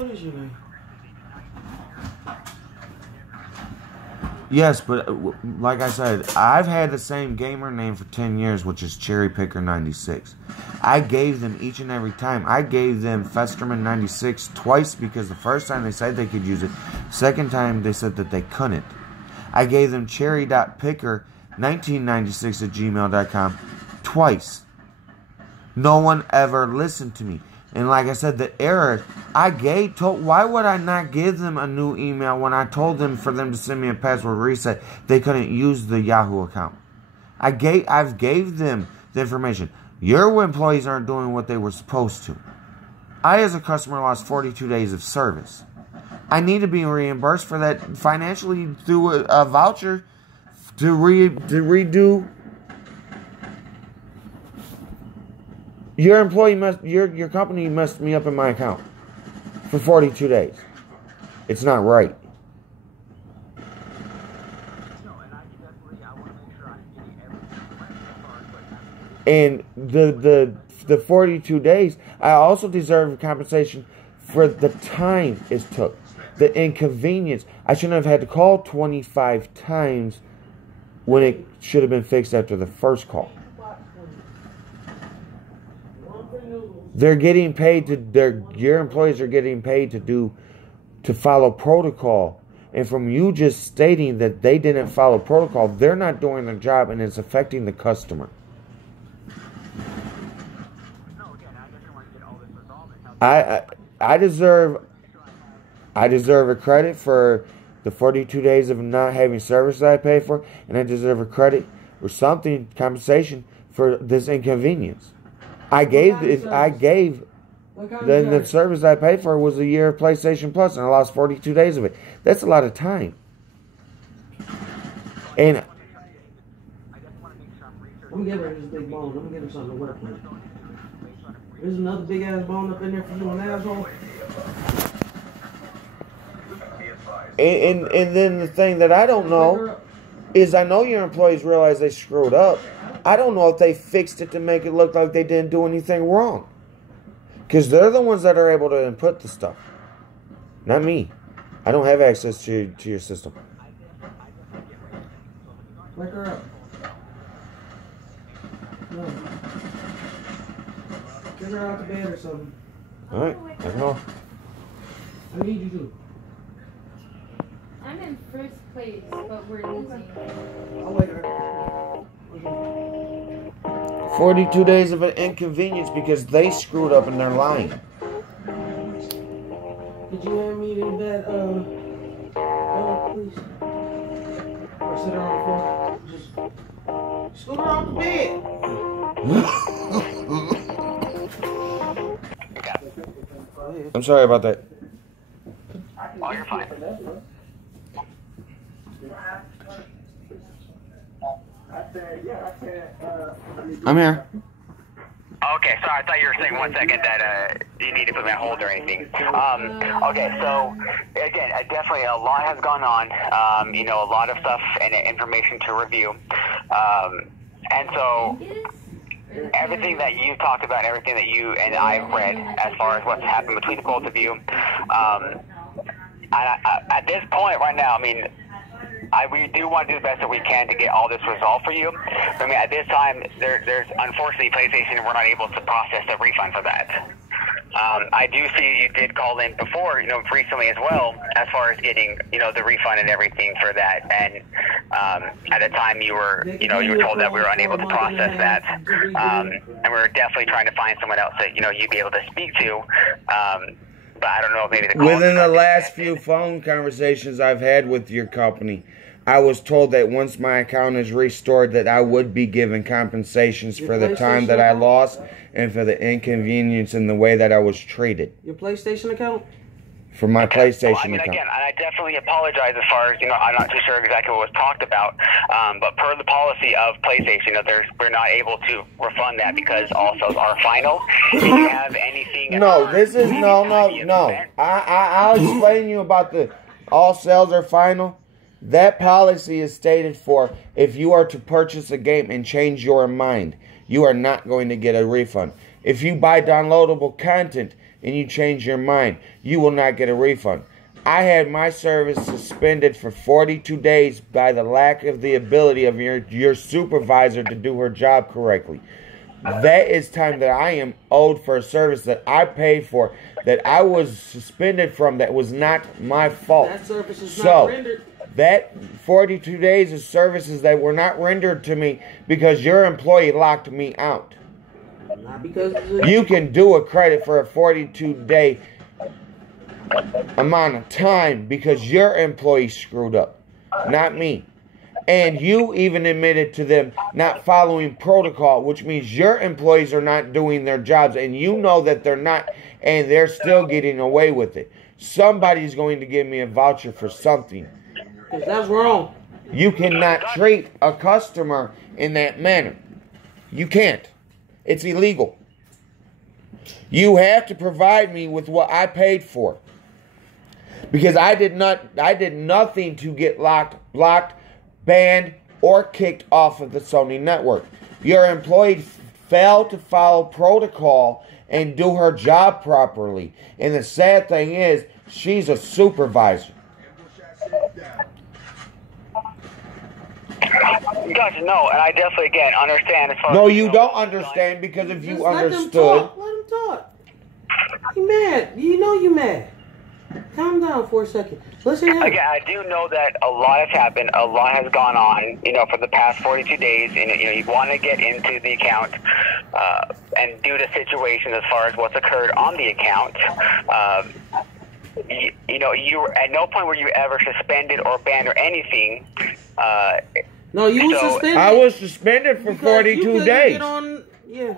What is your name? Yes, but like I said, I've had the same gamer name for 10 years, which is Cherry Picker 96. I gave them each and every time. I gave them Festerman 96 twice because the first time they said they could use it. Second time they said that they couldn't. I gave them cherry.picker 1996 at gmail.com twice. No one ever listened to me. And like I said, the error, why would I not give them a new email when I told them for them to send me a password reset? They couldn't use the Yahoo account. I've gave them the information. Your employees aren't doing what they were supposed to. I, as a customer, lost 42 days of service. I need to be reimbursed for that financially through a voucher to redo. Your company messed me up in my account for 42 days. It's not right. And the 42 days, I also deserve compensation for the time it took, the inconvenience. I shouldn't have had to call 25 times when it should have been fixed after the first call. They're getting paid your employees are getting paid to follow protocol. And from you just stating that they didn't follow protocol, they're not doing their job and it's affecting the customer. I deserve a credit for the 42 days of not having service that I paid for, and I deserve a credit or something, compensation for this inconvenience. I gave the service I paid for was a year of PlayStation Plus, and I lost 42 days of it. That's a lot of time. And let me get her this big bone. Let me get her something to work with. There's another big ass bone up in there for you, an asshole. And then the thing that I don't know is I know your employees realize they screwed up. I don't know if they fixed it to make it look like they didn't do anything wrong. Because they're the ones that are able to input the stuff. Not me. I don't have access to your system. Wake her up. No. Get her out to bed or something. Alright, that's all. I need you to. I'm in first place, but we're losing. I'll wake her. 42 days of an inconvenience because they screwed up and they're lying. Did you hand me that, please? Or sit her on the floor? Just scoot her off the bed. I'm sorry about that. Oh, you're fine. I'm here. Okay, sorry, I thought you were saying 1 second that you need to put me on hold or anything. Okay, so again, definitely a lot has gone on. A lot of stuff and information to review. And so everything that you talked about, everything that you and I read as far as what's happened between the both of you, at this point right now, we do want to do the best that we can to get all this resolved for you. At this time, there's unfortunately PlayStation, we're not able to process the refund for that. I do see you did call in before, recently as well, as far as getting, the refund and everything for that. And at the time, you were told that we were unable to process that. And we were definitely trying to find someone else that, you'd be able to speak to. But I don't know if maybe the within the last few phone conversations I've had with your company, I was told that once my account is restored that I would be given compensations for the time that I lost and for the inconvenience and the way that I was treated. Your PlayStation account? For my PlayStation account. Again, I definitely apologize as far as, I'm not too sure exactly what was talked about. But per the policy of PlayStation, we're not able to refund that because all sales are final. If you have anything... No, this is... No. I'll explain to you about the all sales are final. That policy is stated for if you are to purchase a game and change your mind, you are not going to get a refund. If you buy downloadable content and you change your mind, you will not get a refund. I had my service suspended for 42 days by the lack of the ability of your supervisor to do her job correctly. That is time that I am owed for a service that I paid for, that I was suspended from, that was not my fault. That service is not rendered. That 42 days of services that were not rendered to me because your employee locked me out. Not because you can do a credit for a 42-day amount of time because your employee screwed up, not me. And you even admitted to them not following protocol, which means your employees are not doing their jobs, and you know that they're not, and they're still getting away with it. Somebody's going to give me a voucher for something. Because that's wrong. You cannot treat a customer in that manner. You can't. It's illegal. You have to provide me with what I paid for. Because I did nothing to get blocked, banned, or kicked off of the Sony network. Your employee failed to follow protocol and do her job properly. And the sad thing is, she's a supervisor. Gotcha, no, and I definitely, again, understand as far No, as... you don't understand, because if you understood... Let them talk. You mad. You know you mad. Calm down for a second. Listen here. Again, I do know that a lot has happened, a lot has gone on, for the past 42 days, and, you want to get into the account, and due to situations as far as what's occurred on the account, you were, at no point were you ever suspended or banned or anything. No, you were suspended. I was suspended for 42 days. Yeah.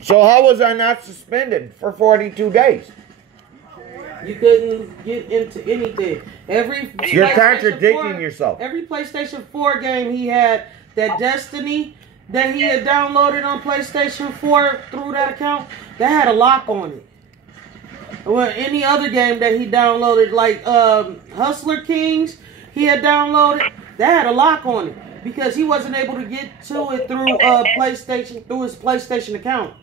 So how was I not suspended for 42 days? You couldn't get into anything. You're contradicting yourself. Every PlayStation 4 game he had, that Destiny that he had downloaded on PlayStation 4 through that account, that had a lock on it. Well, any other game that he downloaded, like Hustler Kings, he had downloaded, that had a lock on it because he wasn't able to get to it through PlayStation, through his PlayStation account.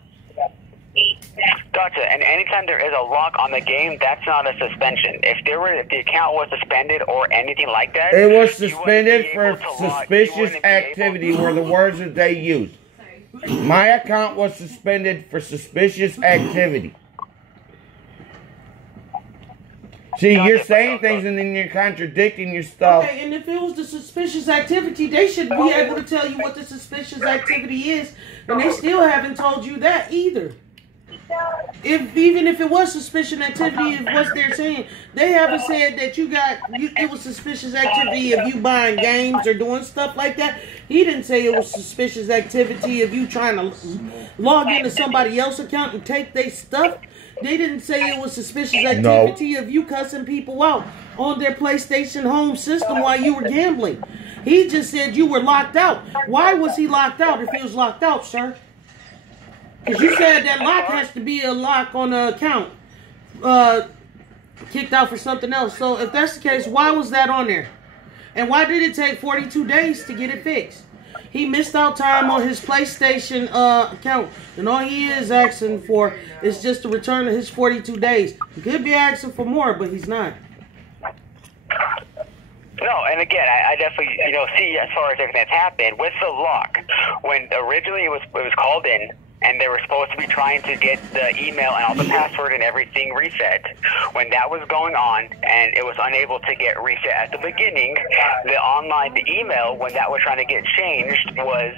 Gotcha. And anytime there is a lock on the game, that's not a suspension. If the account was suspended or anything like that, it was suspended for suspicious activity were the words that they used. My account was suspended for suspicious activity. See, you're saying things and then you're contradicting your stuff. Okay, and if it was the suspicious activity, they should be able to tell you what the suspicious activity is, and they still haven't told you that either. Even if it was suspicious activity, if what they're saying, they haven't said that it was suspicious activity if you buying games or doing stuff like that. He didn't say it was suspicious activity if you trying to log into somebody else's account and take their stuff. They didn't say it was suspicious activity of you cussing people out on their PlayStation home system while you were gambling. He just said you were locked out. Why was he locked out if he was locked out, sir? Because you said that lock has to be a lock on the account. Kicked out for something else. So if that's the case, why was that on there? And why did it take 42 days to get it fixed? He missed out time on his PlayStation account. And all he is asking for is just a return of his 42 days. He could be asking for more, but he's not. No, and again, I definitely, see as far as everything that's happened with the lock. When originally it was called in, and they were supposed to be trying to get the email and all the password and everything reset. When that was going on and it was unable to get reset at the beginning, the email, when that was trying to get changed, was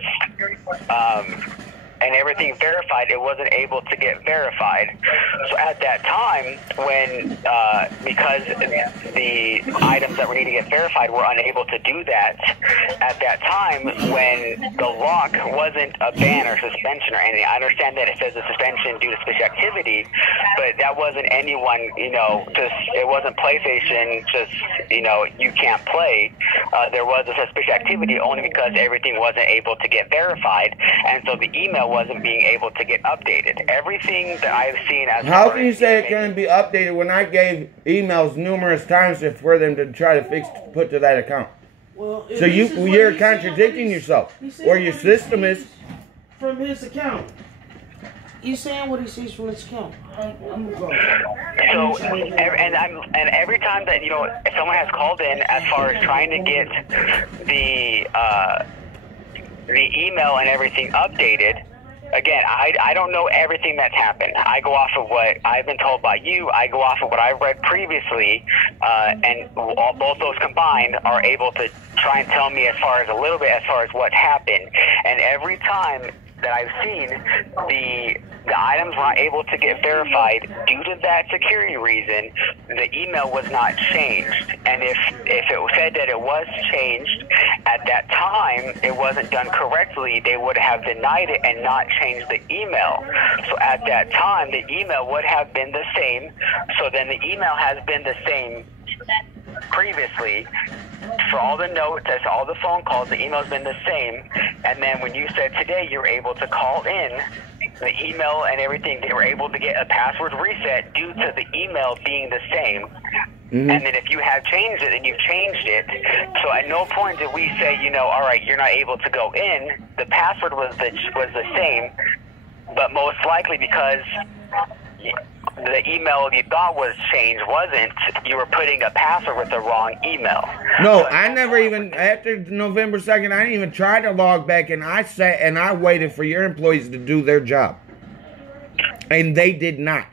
and everything verified, it wasn't able to get verified. So at that time, when because the items that were needing to get verified were unable to do that, at that time when the lock wasn't a ban or suspension or anything, I understand that it says a suspension due to suspicious activity, but that wasn't anyone, it wasn't PlayStation, you can't play. There was a suspicious activity only because everything wasn't able to get verified, and so the email wasn't being able to get updated. Everything that I've seen as how can you say it can be updated when I gave emails numerous times for them to try to put to that account? Well, so you're contradicting yourself, or your system is from his account. He's saying what he sees from his account. So, and every time that, you know, if someone has called in as far as trying to get the email and everything updated, again, I don't know everything that's happened. I go off of what I've been told by you. I go off of what I've read previously, and both those combined are able to try and tell me as far as a little bit as far as what happened. And every time that I've seen, the items were not able to get verified due to that security reason. The email was not changed, and if it said that it was changed at that time, it wasn't done correctly, they would have denied it and not changed the email. So at that time, the email would have been the same. So then the email has been the same previously. For all the notes, as all the phone calls, the email's been the same. And then when you said today you were able to call in, the email and everything, they were able to get a password reset due to the email being the same. And then if you have changed it, then you've changed it. So at no point did we say, you know, all right, you're not able to go in. The password was the same, but most likely because the email you thought was changed wasn't, you were putting a password with the wrong email. No, I never even, after November 2nd, I didn't even try to log back, and I sat and I waited for your employees to do their job. And they did not.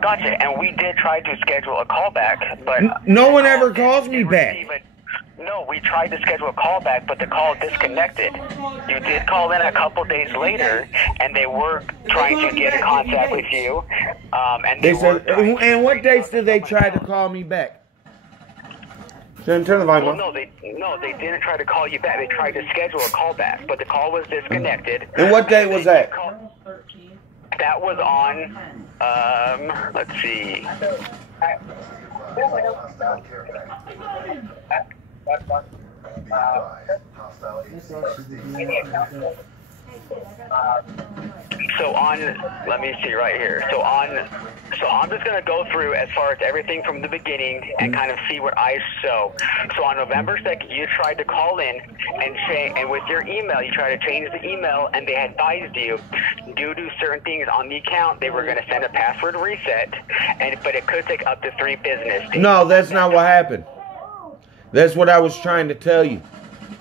Gotcha, and we did try to schedule a callback, but... No one ever calls me back. No, we tried to schedule a callback, but the call disconnected. You did call in a couple days later, and they were trying to get in contact with you. And they said, and what dates did they try to call me back? Turn the volume on. No, they didn't try to call you back. They tried to schedule a callback, but the call was disconnected. And what date was that? That was on, let's see. So on, let me see right here. So I'm just going to go through as far as everything from the beginning and kind of see what I show. So on November 2nd, you tried to call in and with your email, you tried to change the email, and they advised you, due to certain things on the account, they were going to send a password reset, but it could take up to 3 business days. No, that's not what happened. That's what I was trying to tell you.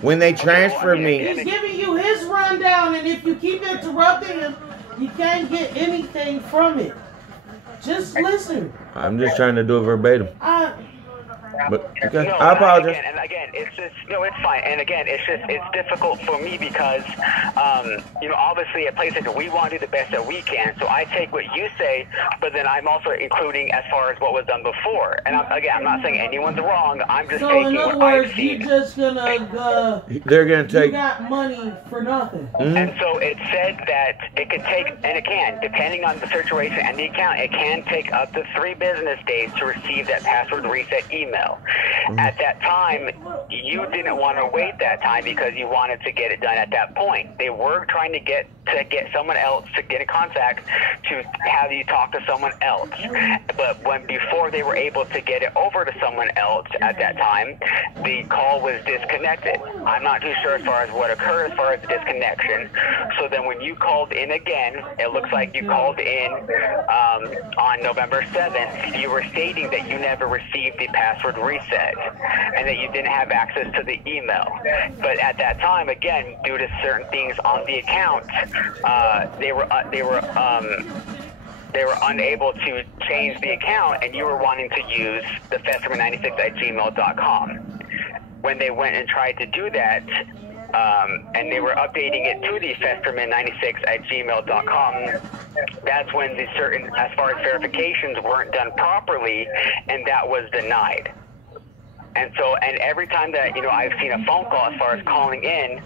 When they transferred me... He's giving you his rundown, and if you keep interrupting him, you can't get anything from it. Just listen. I'm just trying to do it verbatim. But okay, no, I apologize. And again, it's just, no, it's fine. And again, it's difficult for me because, you know, obviously at PlayStation, we want to do the best that we can. So I take what you say, but then I'm also including as far as what was done before. And I'm not saying anyone's wrong. I'm just taking what I've seen. You're just gonna, they're gonna take. You got money for nothing. And so it said that it could take, and it can, depending on the situation and the account, it can take up to 3 business days to receive that password reset email. At that time, you didn't want to wait that time because you wanted to get it done at that point. They were trying to get someone else to get in contact to have you talk to someone else. But before they were able to get it over to someone else at that time, the call was disconnected. I'm not too sure as far as what occurred as far as the disconnection. So then when you called in again, it looks like you called in on November 7th. You were stating that you never received the password reset and that you didn't have access to the email. But at that time, again, due to certain things on the account, they were unable to change the account, and you were wanting to use the festerman96@gmail.com. When they went and tried to do that, and they were updating it to the festerman96@gmail.com, that's when the certain, as far as verifications weren't done properly, and that was denied. And so, and every time that, you know, I've seen a phone call as far as calling in,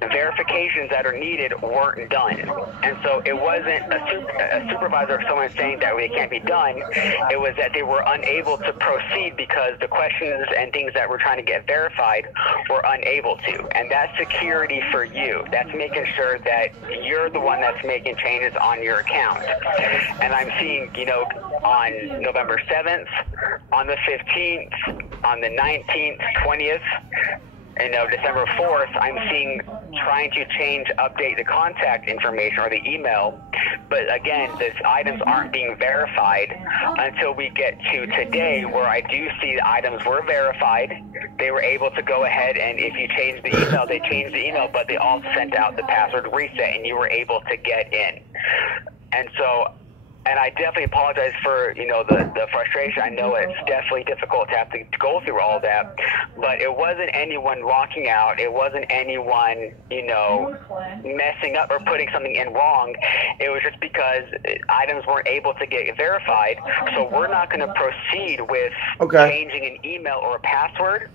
the verifications that are needed weren't done. And so it wasn't a supervisor or someone saying that it can't be done. It was that they were unable to proceed because the questions and things that we're trying to get verified were unable to. And that's security for you. That's making sure that you're the one that's making changes on your account. And I'm seeing, you know, on November 7th, on the 15th, on the 19th, 20th, and December 4th, I'm seeing trying to update the contact information or the email. But again, these items aren't being verified until we get to today, where I do see the items were verified. They were able to go ahead, and if you change the email, they changed the email, but they also sent out the password reset, and you were able to get in. And so, and I definitely apologize for, the frustration. I know it's definitely difficult to have to go through all that, but it wasn't anyone walking out. It wasn't anyone, messing up or putting something in wrong. It was just because items weren't able to get verified. So we're not going to proceed with changing an email or a password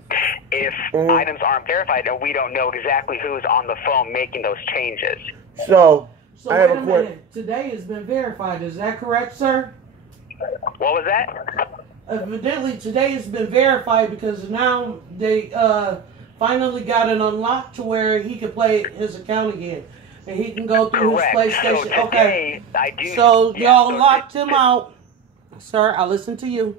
if items aren't verified and we don't know exactly who's on the phone making those changes. So wait a minute. Today has been verified. Is that correct, sir? What was that? Evidently, today has been verified because now they finally got it unlocked to where he can play his account again. And he can go through his PlayStation. So today, So y'all locked him out. Sir, I listened to you.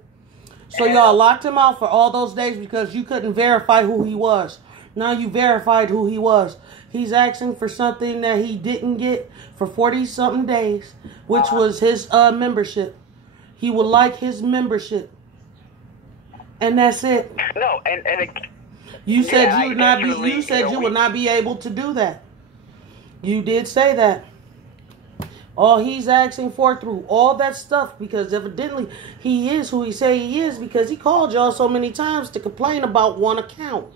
So y'all locked him out for all those days because you couldn't verify who he was. Now you verified who he was. He's asking for something that he didn't get for 40-something days, which was his membership. He would like his membership. And that's it. No, and you said you would not be. You said you would not be able to do that. You did say that. All he's asking for through all that stuff, because evidently he is who he say he is, because he called y'all so many times to complain about one account.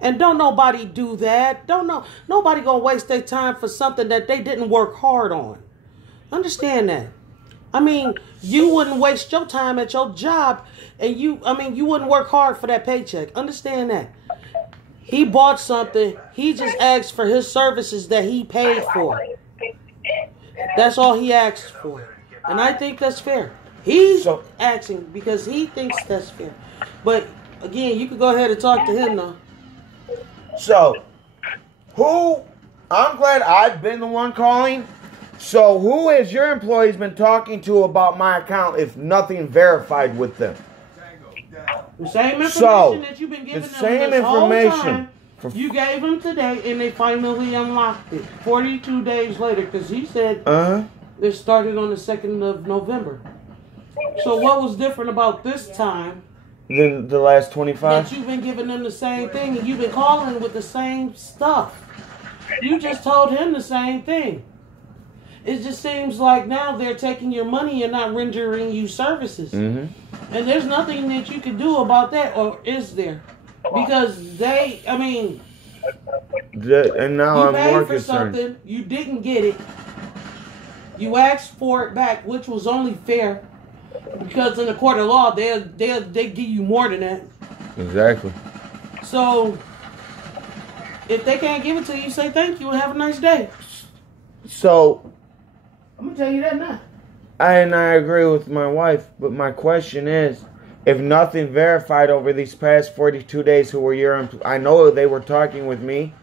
And don't nobody do that. Nobody gonna waste their time for something that they didn't work hard on. Understand that. I mean, you wouldn't waste your time at your job, and you wouldn't work hard for that paycheck. Understand that. He bought something. He just asked for his services that he paid for. That's all he asked for. And I think that's fair. He's asking because he thinks that's fair. But again, you could go ahead and talk to him now. So, I'm glad I've been the one calling. So, who has your employees been talking to about my account if nothing verified with them? The same information that you've been giving them this whole time, you gave them today, and they finally unlocked it 42 days later, because he said it started on the 2nd of November. So what was different about this time than the last 25? That you've been giving them the same thing, and you've been calling with the same stuff. You just told him the same thing. It just seems like now they're taking your money and not rendering you services. Mm-hmm. And there's nothing that you can do about that, or is there? Because and now I'm more concerned. You paid for something, you didn't get it. You asked for it back, which was only fair. Because in the court of law, they give you more than that. Exactly. So, if they can't give it to you, say thank you and have a nice day. So, I'm going to tell you that now. I agree with my wife, but my question is, if nothing verified over these past 42 days who were your I know they were talking with me,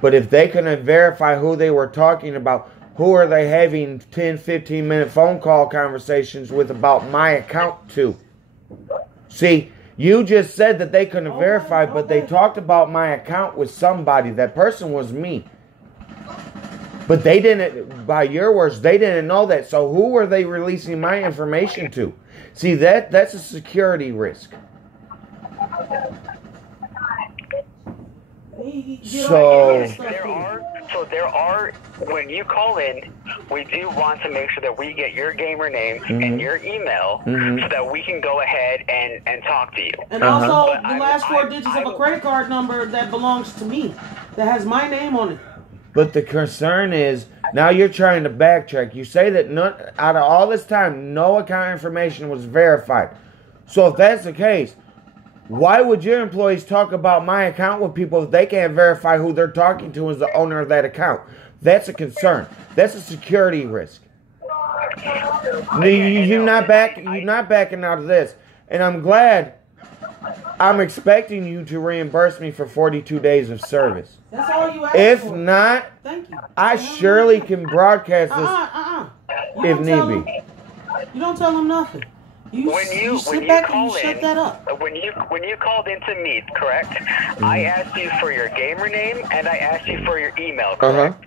but if they couldn't verify who they were talking about, who are they having 10, 15-minute phone call conversations with about my account to? See, you just said that they couldn't verify, but they talked about my account with somebody. That person was me. But they didn't, by your words, they didn't know that. So who were they releasing my information to? See, that's a security risk. So there are, when you call in, we do want to make sure that we get your gamer name and your email so that we can go ahead and talk to you. And also the last 4 digits of a credit card number that belongs to me, that has my name on it. But the concern is, now you're trying to backtrack. You say that out of all this time, no account information was verified. So if that's the case, why would your employees talk about my account with people if they can't verify who they're talking to as the owner of that account? That's a concern. That's a security risk. You're not backing out of this. And I'm glad. I'm expecting you to reimburse me for 42 days of service. That's all you asked If for. not, thank you. I surely can broadcast this if need be. You don't tell them nothing. You sit back and you shut that up. When you called in to meet, correct? I asked you for your gamer name and I asked you for your email, correct?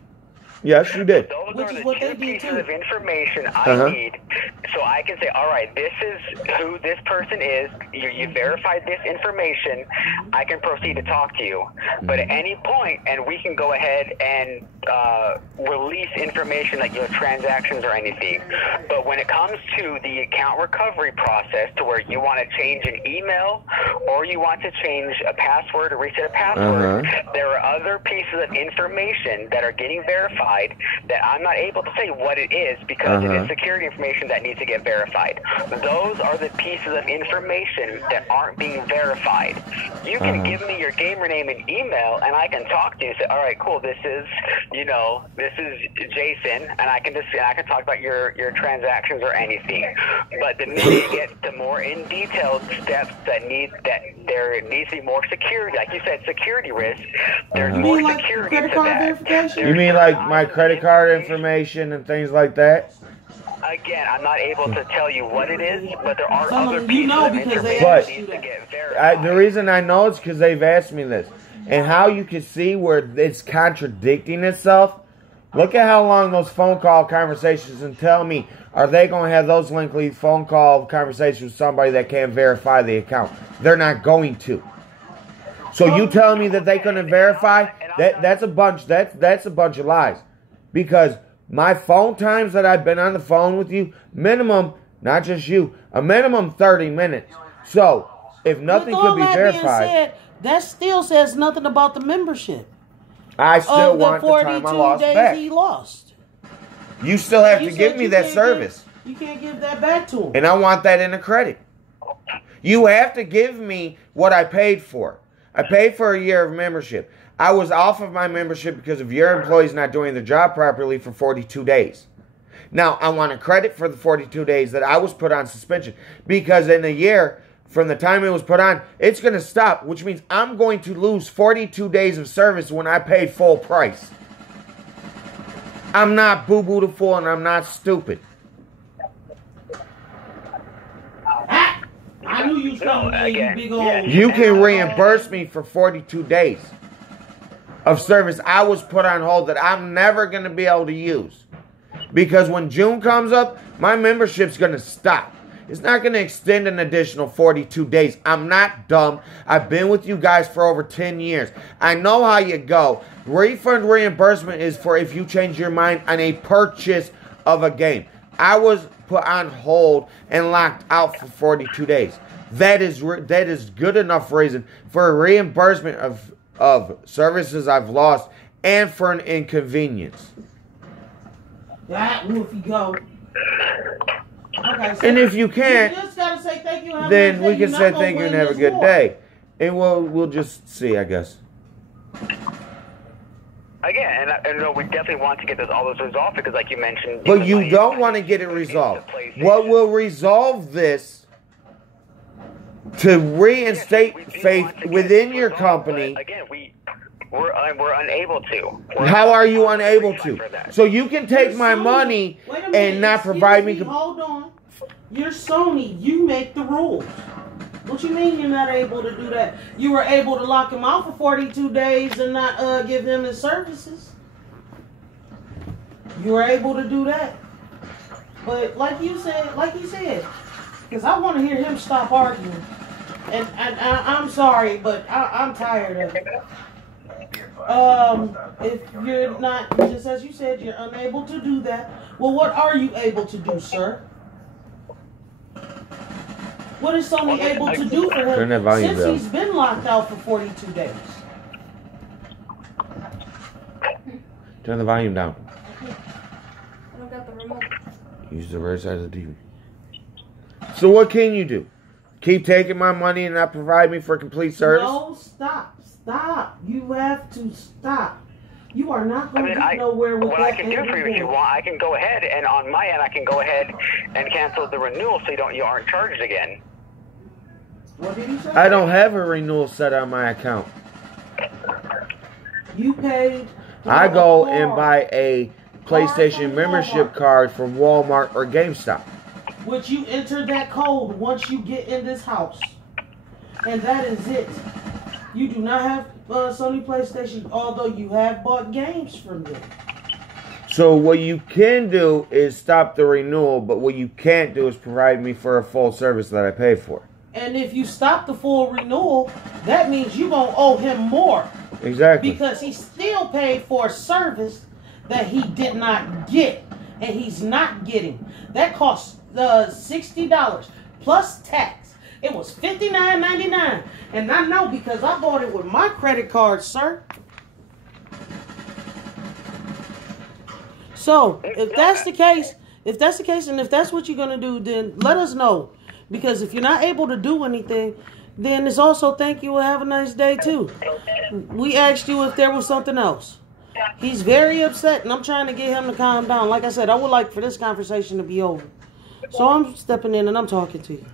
Yes, you did. Those are the two pieces of information I need, so I can say, all right, this is who this person is. You verified this information. I can proceed to talk to you. But at any point, and we can go ahead and release information like your transactions or anything. But when it comes to the account recovery process, to where you want to change an email or you want to change a password or reset a password, there are other pieces of information that are getting verified that I'm not able to say what it is because it is security information that needs to get verified. Those are the pieces of information that aren't being verified. You can give me your gamer name and email, and I can talk to you and say, all right, cool, this is Jason, and I can talk about your transactions or anything. But the minute you get to more in detailed steps there needs to be more security, like you said, security risk. There's more security to that. You mean like my credit card information and things like that? Again, I'm not able to tell you what it is, but there are other pieces of information that need to get verified. The reason I know is because they've asked me this. And how you can see where it's contradicting itself, look at how long those phone call conversations, and tell me, are they going to have those lengthy phone call conversations with somebody that can't verify the account? They're not going to. So you telling me that they couldn't verify? That's a bunch of lies. Because my phone times that I've been on the phone with you, minimum, not just you, a minimum 30 minutes. So if nothing could be verified, that still says nothing about the membership. I still want the time I lost back. He lost. You still have to give me that service. You can't give that back to him. And I want that in a credit. You have to give me what I paid for. I paid for a year of membership. I was off of my membership because of your employees not doing their job properly for 42 days. Now, I want a credit for the 42 days that I was put on suspension. Because in a year, from the time it was put on, it's going to stop. Which means I'm going to lose 42 days of service when I paid full price. I'm not boo-boo the fool and I'm not stupid. I knew you was again. Big old you can reimburse me for 42 days of service I was put on hold that I'm never going to be able to use. Because when June comes up, my membership's going to stop. It's not going to extend an additional 42 days. I'm not dumb. I've been with you guys for over 10 years. I know how you go. Refund reimbursement is for if you change your mind on a purchase of a game. I was put on hold and locked out for 42 days. That is good enough reason for a reimbursement of services I've lost and for an inconvenience. That will if you go. Okay, so and if you can't, you just gotta say thank you, then we can say thank you and have a good day. And we'll just see, I guess. Again, and we definitely want to get all those resolved because, like you mentioned... But you don't want to get it resolved. What will resolve this to reinstate faith within your company... Again, we're unable to. How are you unable to? So you can take my money and not provide me... Hold on. You're Sony. You make the rules. What you mean you're not able to do that? You were able to lock him out for 42 days and not give him his services. You were able to do that. But like he said, because I want to hear him stop arguing. And I'm sorry, but I'm tired of it. If you're not, just as you said, you're unable to do that. Well, what are you able to do, sir? What is Sony able to do for him since he's been locked out for 42 days? Turn the volume down. I don't got the remote. Use the right side of the TV. So what can you do? Keep taking my money and not provide me for complete service? No, stop. Stop. You have to stop. You are not going to get nowhere with that. What I can do for you if you want, I can go ahead and on my end, I can go ahead and cancel the renewal so you aren't charged again. What did you say? I don't have a renewal set on my account. You paid. I go and buy a PlayStation membership card from Walmart or GameStop. which you enter that code once you get in this house. And that is it. You do not have Sony PlayStation, although you have bought games from them. So what you can do is stop the renewal, but what you can't do is provide me for a full service that I pay for. And if you stop the full renewal, that means you're going to owe him more. Exactly. Because he still paid for a service that he did not get. And he's not getting. That costs $60 plus tax. It was $59.99. And I know because I bought it with my credit card, sir. So, if that's the case, and if that's what you're going to do, then let us know. Because if you're not able to do anything, then it's also thank you and have a nice day, too. We asked you if there was something else. He's very upset, and I'm trying to get him to calm down. Like I said, I would like for this conversation to be over. So I'm stepping in and I'm talking to you.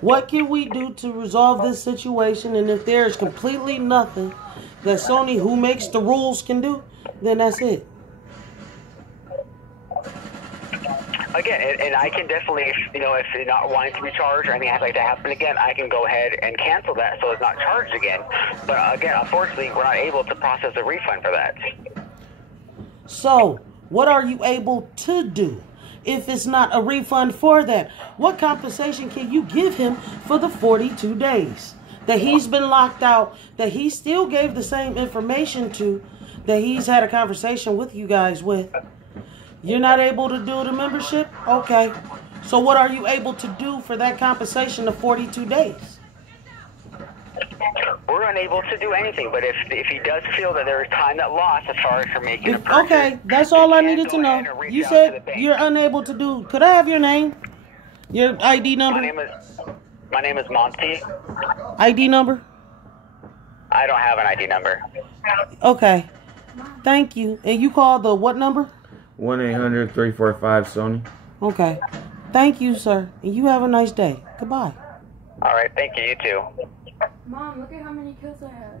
What can we do to resolve this situation? And if there's completely nothing that Sony, who makes the rules, can do, then that's it. Again, and I can definitely, if you're not wanting to be charged or anything like that happen again, I can go ahead and cancel that so it's not charged again. But again, unfortunately, we're not able to process a refund for that. So, what are you able to do if it's not a refund for that? What compensation can you give him for the 42 days that he's been locked out, that he still gave the same information to, that he's had a conversation with you guys with? You're not able to do the membership? Okay. So what are you able to do for that compensation of 42 days? We're unable to do anything, but if he does feel that there is time that lost as far as for making a purchase, okay, that's all I needed to know. You said you're unable to do. Could I have your name? Your ID number? My name is Monty. ID number? I don't have an ID number. Okay. Thank you. And you called the what number? 1-800-345-SONY. Okay. Thank you, sir. And you have a nice day. Goodbye. All right. Thank you. You too. Mom, look at how many kills I had.